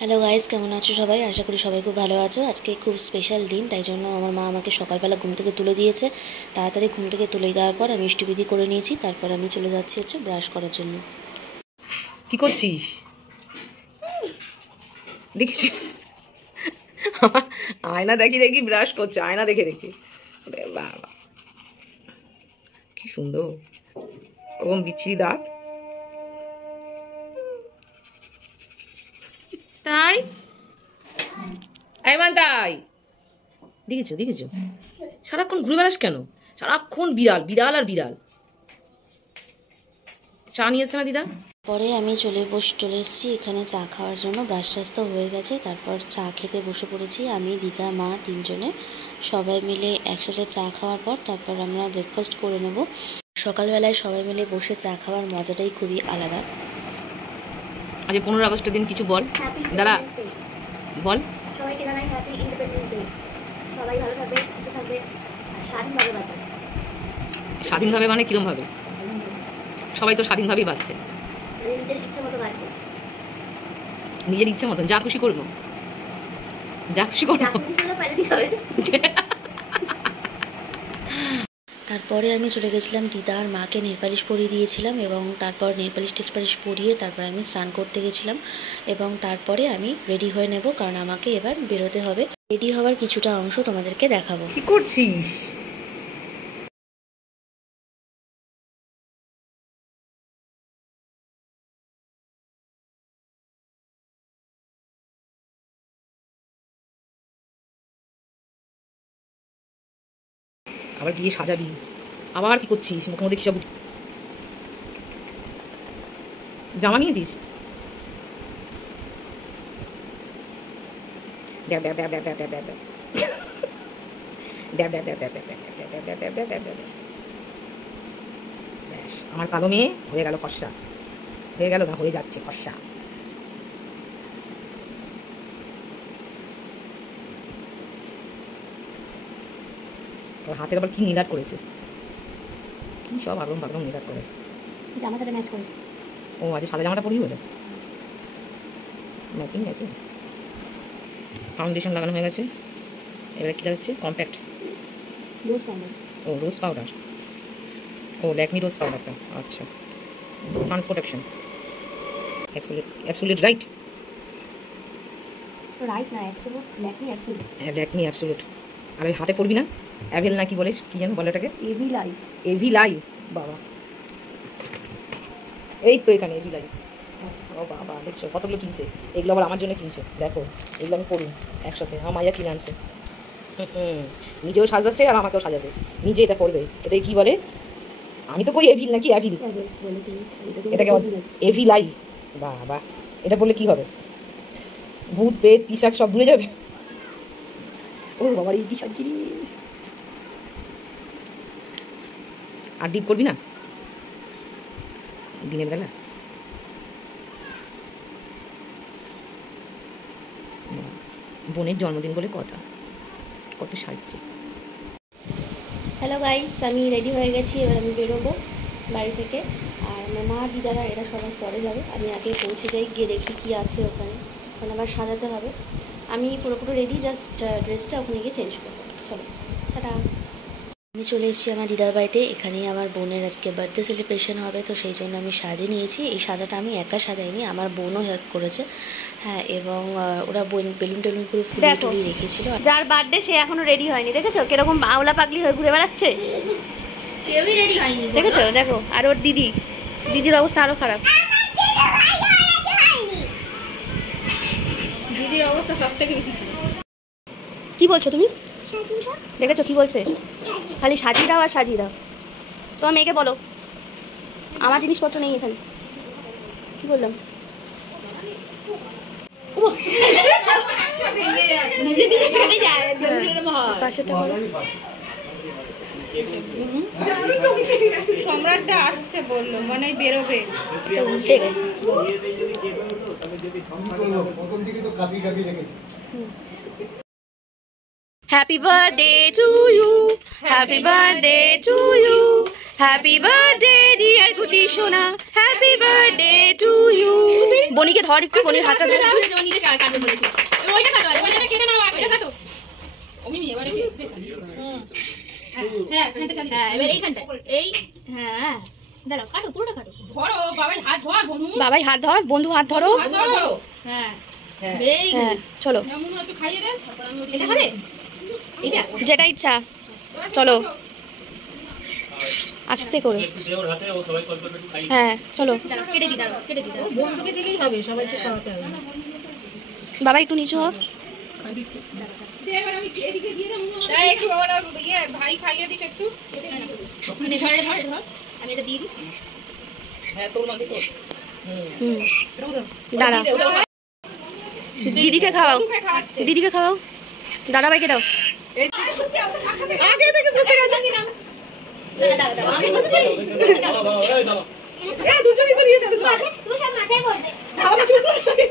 Hello guys, কেমন আছো সবাই? আশা করি সবাই খুব ভালো আছো। আজকে খুব স্পেশাল দিন, তাই জন্য আমার মা আমাকে সকালবেলা ঘুম থেকে তুলে দিয়েছে। তাড়াতাড়ি ঘুম থেকে তুলে দেওয়ার পর আমি ইষ্টবিধি করে নিয়েছি। তারপর আমি চলে যাচ্ছি ব্রাশ করার জন্য। কি করছিস? দেখছি আয়না দেখি ব্রাশ করছে, আয়না দেখে বাবা কি সুন্দর ওরকম বিচ্ছিরি দাঁত। তাই তাই দেখেছো সারাক্ষণ ঘুরে বেড়াস কেন? সারাক্ষণ বিড়াল বিড়াল আর বিড়াল। চা নিয়ে এসে না দিদা? পরে আমি চলে এসেছি এখানে চা খাওয়ার জন্য। ব্রাশ টাশ তো হয়ে গেছে, তারপর চা খেতে বসে পড়েছি। আমি, দিদা, মা তিনজনে সবাই মিলে একসাথে চা খাওয়ার পর তারপর আমরা ব্রেকফাস্ট করে নেব। সকালবেলায় সবাই মিলে বসে চা খাওয়ার মজাটাই খুবই আলাদা। আজ 15 আগস্টের দিন কিছু বল দাদা, বল। সবাইকে জানাই হ্যাপি ইন্ডিপেন্ডেন্স ডে। সবাই ভালো থাকবে, সুস্থ থাকবে আর স্বাধীনভাবে বাঁচবে। স্বাধীনভাবে মানে কিরম ভাবে? সবাই তো স্বাধীনভাবেই বাঁচছে। নিজের ইচ্ছে মতো বাঁচবে, নিজের ইচ্ছা মতন যা খুশি করবো, যা খুশি করবো। তারপরে আমি চলে গেছিলাম দিদা আর মাকে নেল পালিশ পরিয়ে দিয়েছিলাম, এবং তারপর নেল পালিশ পরিয়ে তারপর আমি স্নান করতে গেছিলাম, এবং তারপরে আমি রেডি হয়ে নেব, কারণ আমাকে এবার বেরোতে হবে। রেডি হওয়ার কিছুটা অংশ তোমাদেরকে দেখাবো। কি করছিস? আবার গিয়ে সাজাবি, আবার কি করছিস? মুখের মধ্যে কি সব জামা নিয়েছিস? আমার কালো মেয়ে হয়ে গেল ফর্সা, হয়ে গেল না, হয়ে যাচ্ছে ফর্সা। হাতের আবার কি নীলাট করেছে, কি সব আগরম বাগরম নীলাট করে। জামার সাথে ম্যাচ করে। ও আজ সাদা জামাটা পরি বলে ম্যাচিং ম্যাচিং। ফাউন্ডেশন লাগানো হয়ে গেছে, এবারে কী লাগাচ্ছে? Compact rose powder. ও রোজ পাউডার, ও ল্যাকমি রোজ পাউডারটা। আচ্ছা, suns protection. Absolute right, right না অ্যাবসোলুট, ল্যাকমি অ্যাবসোলুট। হ্যাঁ ল্যাকমি অ্যাবসোলিউট। আর ওই হাতে পড়বি না অ্যাভেল না কি বলে, কি যেন বলে ওটাকে? এভিলাই। এভিলাই, বাবা এই তো এখানে এভিলাই। ও বাবা দেখছো কতগুলো কিনছে, এগুলো আবার আমার জন্য কিনছে। দেখো এগুলো আমি পড়ি একসাথে, আমার মাইয়া কিনে আনছে। নিজেও সাজাচ্ছে আর আমাকেও সাজাবে, নিজে এটা পড়বে। এটাই কি বলে? আমি তো কই এভিল নাকি অ্যাভিল, এটাকে এভিলাই। বাবা এটা বললে কি হবে? ভূত পেট পিশাচ সব দূরে যাবে। ও বাবার এই কি সাজিনি। আর ডিপ করবি না দিনের বেলা? বোনের জন্মদিন বলে কথা, কত সাজছে। হ্যালো গাইস, আমি রেডি হয়ে গেছি। এবার আমি বেরোবো বাড়ি থেকে। আর আমার মা, দিদারা এরা সবাই পরে যাবে। আমি আগে পৌঁছে যাই, গিয়ে দেখি কী আছে ওখানে। ওখানে আবার সাজাতে হবে। আমি পুরোপুরি রেডি, জাস্ট ড্রেসটা ওখানে গিয়ে চেঞ্জ করবো। চলো টাটা। আমি চলে এসেছি আমার দিদার বাড়িতে। এখানেই আমার বোনের আজকে বার্থডে সেলিব্রেশন হবে, তো সেই জন্য আমি সাজিয়ে নিয়েছি। এই সাজাটা আমি একা সাজাইনি, আমার বোনও হেল্প করেছে। হ্যাঁ, এবং ওরা বেলুন টেলুন করে ফুলিয়ে রেখেছিল। যার বার্থডে সে এখনো রেডি হয়নি, দেখেছো কিরকম আওলা পাগলি হয়ে ঘুরে বেড়াচ্ছে? কেউই রেডি হয়নি, দেখেছো? দেখো, আর ওর দিদির অবস্থা আরো খারাপ। দিদির অবস্থা সব থেকে বেশি। কি বলছো তুমি? দেখেছো কি বলছে? খালি সাজিয়ে দাও আর সাজিয়ে দাও। তোমার মেয়েকে বলো, আমার জিনিসপত্র নেই এখানে। কি বললাম? সম্রাটটা আসছে বললো, মানে বেরোবে। ঠিক আছে। Happy birthday to you, happy birthday to you, happy birthday dear কুটি সোনা, হ্যাপি বার্থডে টু ইউ। বনিকে ধর একটু, বনির হাতটা ধরে। নিজে কাটবে বলেছি। ওইটা কাটো, ওইটা কেটে নাও, ওইটা কাটো। ওমি এবারে হ্যাঁ, এবার এইখানটা এই হ্যাঁ দাঁড়াও, কাটো পুরোটা কাটো। ধরো বাবাই হাত ধর, বাবাই হাত ধর, বন্ধু হাত ধরো। হ্যাঁ হ্যাঁ চলো, একটু খাইয়ে দেন, তারপর আমি এটা খাবে, এটা যেটা ইচ্ছা। চলো আস্তে করে, হ্যাঁ চলো। কেটে দি, দাঁড়াও কেটে দি, বন্ধুকে দিলেই হবে, সবাইকে খাওয়াতে হবে না। বাবা একটু নিচু হোক। একটু ভাই খাইয়ে দিক একটু। ধরে ধরে ধর, আমি এটা দিয়ে দিই। হ্যাঁ তোর মাঝে তোর। দাঁড়া, দিদিকে খাওয়াও, দিদিকে খাওয়াও, দাদা ভাইকে দাও। আগে থেকে বসে গেছে। দুজনে জড়িয়ে দেবে সব। মাথায় করবে। তাহলে চুপ করে।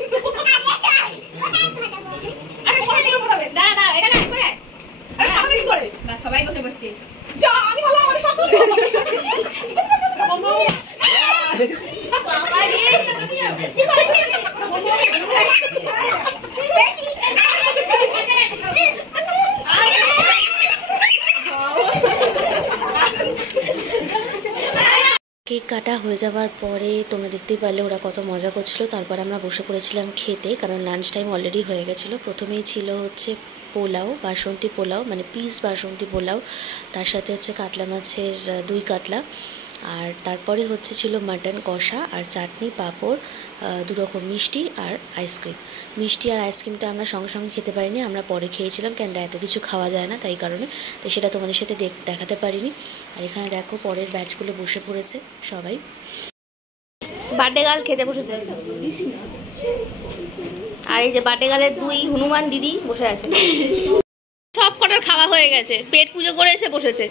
আরে সবাই নিয়ে পড়াবে। দাঁড়া দাঁড়া, এটা না সরে। আরে তাহলে কি করে? বাস সবাই বসে পড়ছে। যা আমি ভালো আমার সব। বাবা রে। কেক কাটা হয়ে যাওয়ার পরে তোমরা দেখতেই পারলে ওরা কত মজা করছিল। তারপর আমরা বসে পড়েছিলাম খেতে, কারণ লাঞ্চ টাইম অলরেডি হয়ে গেছিলো। প্রথমেই ছিল হচ্ছে পোলাও, বাসন্তী পোলাও, মানে পিস বাসন্তী পোলাও, তার সাথে হচ্ছে কাতলা মাছের 2 কাতলা, আর তারপরে হচ্ছে ছিল মাটন কষা আর চাটনি, পাঁপড়, 2 রকম মিষ্টি আর আইসক্রিম। মিষ্টি আর আইসক্রিমটা আমরা সঙ্গে সঙ্গে খেতে পারিনি, আমরা পরে খেয়েছিলাম, কেন এত কিছু খাওয়া যায় না তাই কারণে, তো সেটা তোমাদের সাথে দেখাতে পারিনি। আর এখানে দেখো পরের ব্যাচগুলো বসে পড়েছে সবাই। বার্থডে গার্ল খেতে বসেছে, আর এই যে বার্থডে গার্লের 2 হনুমান দিদি বসে আছে। সব কটার খাওয়া হয়ে গেছে, পেট পুজো করে এসে বসেছে।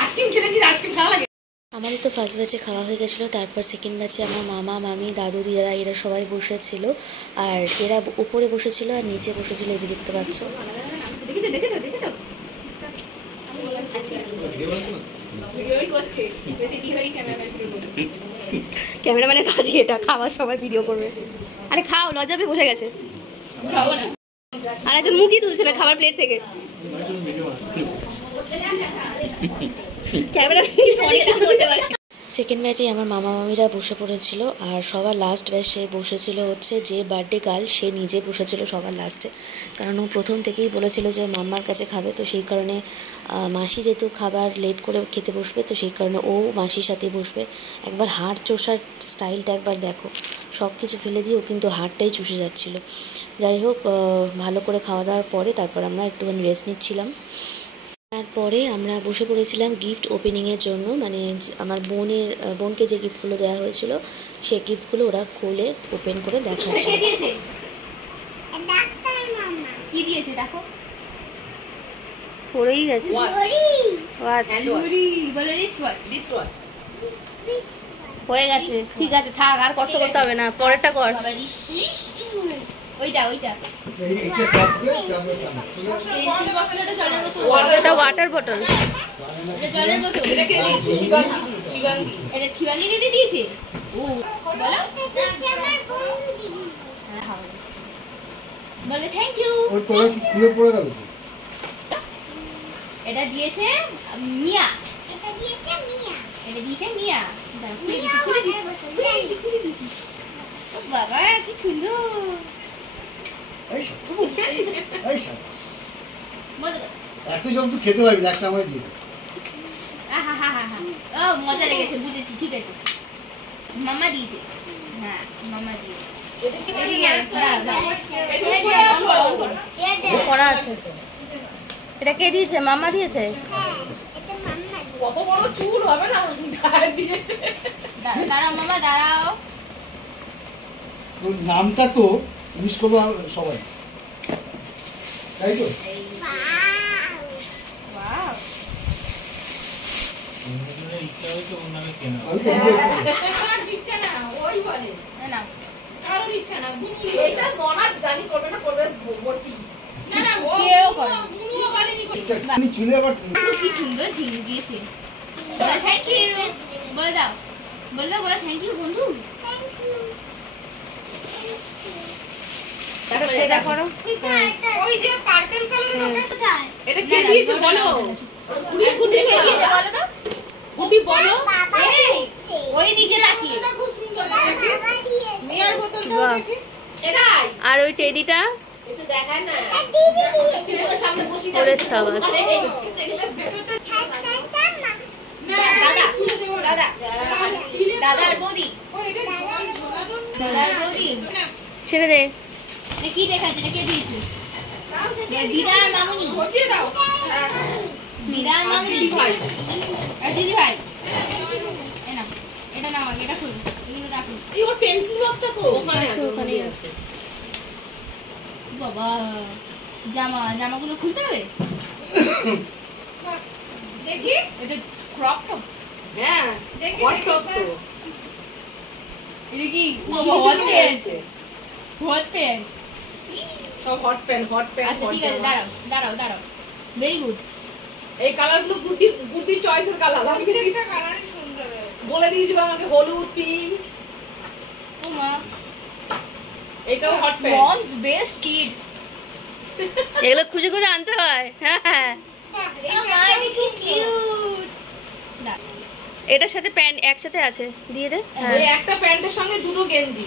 আইসক্রিম খেলে কি আইসক্রিম ভালো লাগে? আমাদের তো ফার্স্ট ব্যাচে খাওয়া হয়ে গেছিলো, তারপর সেকেন্ড ব্যাচে আমার মামা মামি দাদু দিদারা এরা সবাই বসেছিল, আর এরা উপরে বসেছিল আর নিচে বসেছিল, এই যে দেখতে পাচ্ছ। ক্যামেরাম্যানের কাজই এটা, খাওয়ার সময় ভিডিও করবে। আরে খাও, লজ্জাবে বসে গেছে। আর একজন মুখই তুলছে না খাবার প্লেট থেকে। সেকেন্ড ব্যাচে আমার মামা মামিরা বসে পড়েছিল, আর সবার লাস্ট ব্যাচে বসেছিল হচ্ছে যে বার্থডে গার্ল, সে নিজে বসেছিল সবার লাস্টে, কারণ ও প্রথম থেকেই বলেছিল যে মাম্মার কাছে খাবে, তো সেই কারণে মাসি যেহেতু খাবার লেট করে খেতে বসবে, তো সেই কারণে ও মাসির সাথেই বসবে। একবার হাড় চষার স্টাইলটা একবার দেখো, সব কিছু ফেলে দিয়ে ও কিন্তু হাড়টাই চুষে যাচ্ছিল। যাই হোক, ভালো করে খাওয়া দাওয়ার পরে তারপর আমরা একটুখানি রেস্ট নিচ্ছিলাম। তারপরে আমরা বসে পড়েছিলাম গিফট ওপেনিংয়ের জন্য, মানে আমার বোনকে যে গিফটগুলো দেওয়া হয়েছিল সেই গিফটগুলো ওরা খুলে ওপেন করে দেখাচ্ছে। কি দিয়েছে দেখো, পড়েই গেছে। হয়ে গেছে, ঠিক আছে থাক, আর কষ্ট করতে হবে না, পরেরটা কর। ওইটা এটা ওয়াটার বটল, এটা জলের বোতল। এটা ঠিবাঙ্গি দিদি দিয়েছে। ও বলো, বলে থ্যাংক ইউ। এটা দিয়েছে মিয়া, এটা দিয়েছে মিয়া। বাবা কি সুন্দর। এত জল তুই খেতে পারবি না, একটা আমায় দিয়ে দে। ও মজা লেগেছে, বুঝেছি, ঠিক আছে। মামা দিয়েছে, হ্যাঁ মামা দিয়েছে। করা আছে। এটা কে দিয়েছে? মামা দিয়েছে। কত বড় চুল হবে না, দিয়েছে। দাঁড়াও মামা, দাঁড়াও। তোর নামটা তো মিস করবো সবাই, তাই তো? আমার ইচ্ছা না, ওই বলে না কারোর ইচ্ছা না। এটা মনা জানি করবে না, করবে বটি। না না, কেউ করে। মুনুও বলেনি। আমি চুলে আবার কি সুন্দর ঝিলিক দিয়েছে। থ্যাংক ইউ বলে দাও, বলে দাও, বলে থ্যাংক ইউ বন্ধু। সেটা করো। ওই যে পার্পল কালার এটা কে দিয়েছে বলো? গুটি গুটি কে দিয়েছে বলো তো? গুটি বলো। ওই দিকে তাকিয়ে খুব সুন্দর লাগছে। মিয়ার বোতলটাও দেখি। এরাই আর ওই টেডিটা একটু দেখায় না। দিদি সামনে বসি দাও। ওরে সাবাস। দাদা দাদার বৌদি, দাদার বৌদি ছেড়ে দে। এটা কি দেখাচ্ছে? এটা কে দিয়েছে? দিদার মামুনি, বসিয়ে দাও। দিদার মামুনি ভাই দিদি ভাই, এটা নাও আগে, এটা খুলো, এগুলো দেখো। এই ওর পেন্সিল বক্সটা কো? ওখানে আছে, ওখানেই আছে। বাবা জামাগুলো খুলতে হবে। দেখি এটা ক্রপ টপ। হ্যাঁ দেখি, হট দেখি। টপ তো। এটা কি হট প্যান্ট হট প্যান্ট? সব হট প্যান্ট আচ্ছা ঠিক আছে, দাঁড়াও দাঁড়াও। Very good. এই কালারগুলো গুটি গুটি চয়েসের কালার। প্রত্যেকটা কালারই সুন্দর হয়েছে। বলে দিয়েছিল আমাকে হলুদ পিঙ্ক। ওমা, এটাও hot pant. Moms best kid. এগুলো খুঁজে খুঁজে আনতে হয়। হ্যাঁ হ্যাঁ, ওমা এটা কি কিউট। এটার সাথে প্যান্ট একসাথে আছে, দিয়ে দে। হ্যাঁ, ওই একটা প্যান্টের সঙ্গে দুটো গেঞ্জি।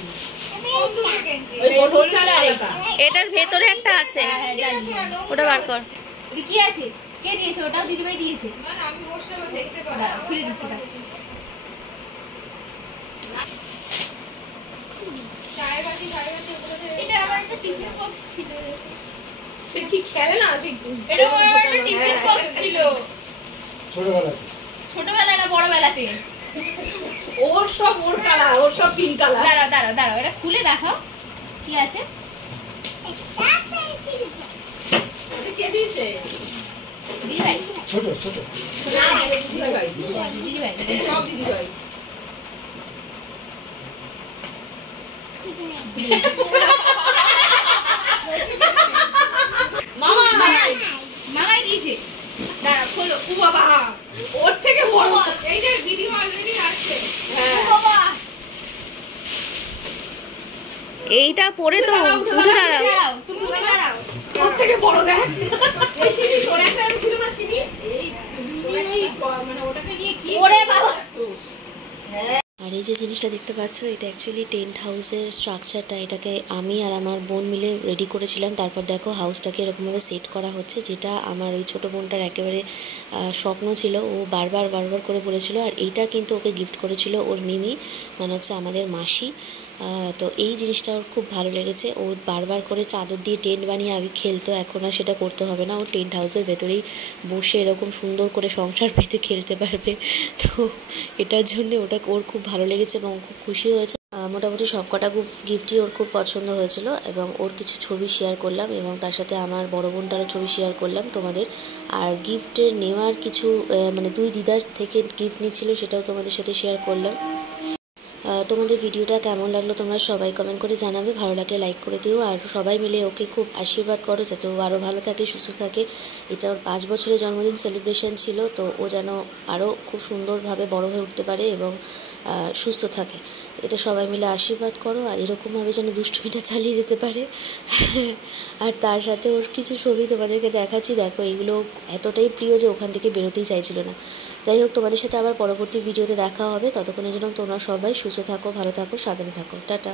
দুটো গেঞ্জি। ওই হলুদটা আলাদা। এটার ভেতরে একটা আছে, হ্যাঁ, জানি। ওটা বার কর। এটা কি আছে? কে দিয়েছে? ওটাও দিদিভাই দিয়েছে। না না আমি বসলে আবার দেখতে দাঁড়াও, খুলে দিচ্ছি দাঁড়াও। এটা আমার একটা টিফিন বক্স ছিল। সে কি খেলে না সে। এটা আমার একটা টিফিন বক্স ছিল। ছোটবেলায় ছোটবেলায় না বড়বেলাতে? ওর সব ওর কালার, ওর সব পিঙ্ক কালার। দাঁড়াও এটা খুলে দেখাও কি আছে। এটা কে দিয়েছে? দিদিভাই, ছোট ছোট না দিদিভাই, দিদিভাই। সব দিদিভাই। মামা মামাই দিয়েছে। দাঁড়াও খোলো। ও বাবা ওর থেকে বড়। এইটার ভিডিও অলরেডি আছে। হ্যাঁ বাবা এইটা পরে তো উঠে দাঁড়াও। দাঁড়াও, তুমি উঠে দাঁড়াও। ওর থেকে বড় দেখ। এই সিঁড়ি তোর একটা ছিল না সিঁড়ি? এই ওই মানে ওটাকে নিয়ে কি ওরে বাবা। আর এই যে জিনিসটা দেখতে পাচ্ছ, এটা অ্যাকচুয়ালি টেন্ট হাউসের স্ট্রাকচারটা। এটাকে আমি আর আমার বোন মিলে রেডি করেছিলাম। তারপর দেখো হাউসটাকে এরকমভাবে সেট করা হচ্ছে, যেটা আমার ওই ছোটো বোনটার একেবারে স্বপ্ন ছিল। ও বারবার করে বলেছিল। আর এইটা কিন্তু ওকে গিফট করেছিল ওর মিমি, মানে হচ্ছে আমাদের মাসি। তো এই জিনিসটা ওর খুব ভালো লেগেছে। ও বারবার করে চাদর দিয়ে টেন্ট বানিয়ে আগে খেলতো, এখন আর সেটা করতে হবে না। ও টেন্ট হাউসের ভেতরেই বসে এরকম সুন্দর করে সংসার পেতে খেলতে পারবে। তো এটার জন্য ওটা ওর খুব ভালো লেগেছে এবং খুব খুশি হয়েছে। মোটামুটি সব কটা গিফটই ওর খুব পছন্দ হয়েছিল এবং ওর কিছু ছবি শেয়ার করলাম এবং তার সাথে আমার বড় বোনটারও ছবি শেয়ার করলাম তোমাদের। আর গিফটের নেওয়ার কিছু মানে দুই দিদার থেকে গিফট নিচ্ছিল, সেটাও তোমাদের সাথে শেয়ার করলাম। তোমাদের ভিডিওটা কেমন লাগলো তোমরা সবাই কমেন্ট করে জানাবে। ভালো লাগলে লাইক করে দিও আর সবাই মিলে ওকে খুব আশীর্বাদ করো যাতে ও আরও ভালো থাকে, সুস্থ থাকে। এটা ওর 5 বছরের জন্মদিন সেলিব্রেশন ছিল, তো ও যেন আরও খুব সুন্দরভাবে বড় হয়ে উঠতে পারে এবং সুস্থ থাকে। এটা সবাই মিলে আশীর্বাদ করো আর এরকমভাবে যেন দুষ্টুমিটা চালিয়ে যেতে পারে। আর তার সাথে ওর কিছু ছবি তোমাদেরকে দেখাচ্ছি, দেখো এগুলো এতটাই প্রিয় যে ওখান থেকে বেরোতেই চাইছিল না। যাই হোক, তোমাদের সাথে আবার পরবর্তী ভিডিওতে দেখা হবে। ততক্ষণের জন্য তোমরা সবাই সুস্থ থাকো, ভালো থাকো, সাবধানে থাকো। টাটা।